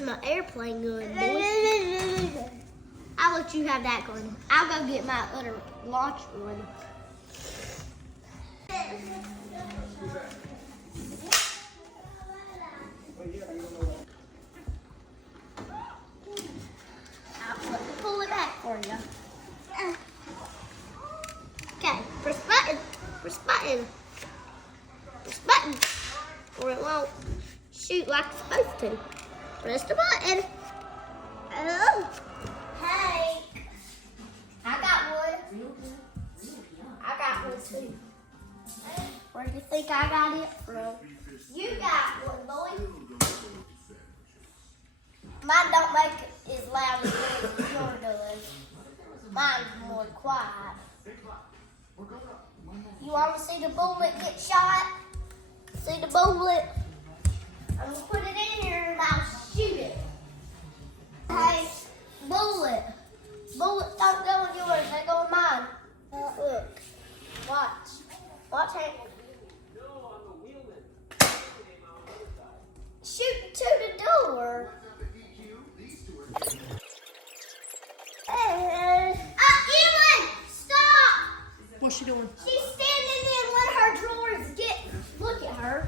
messing my airplane gun, boy. I'll let you have that gun. I'll go get my other launch one. I'll pull it back for you. Okay, press button. Press button. Press button. Or it won't shoot like it's supposed to. Press the button. Oh. Hey. I got one. I got one too. Where do you think I got it from? You got one, boy. Mine don't make it as loud as yours does. Mine's more quiet. You want to see the bullet get shot? See the bullet? I'm going to put it in here and I'll shoot it. Hey, bullet. Bullets don't go in yours, they go in mine. Look. Watch. Watch it. Shoot to the door. Evelyn, stop! What's she doing? She's standing there and let her drawers get. Look at her.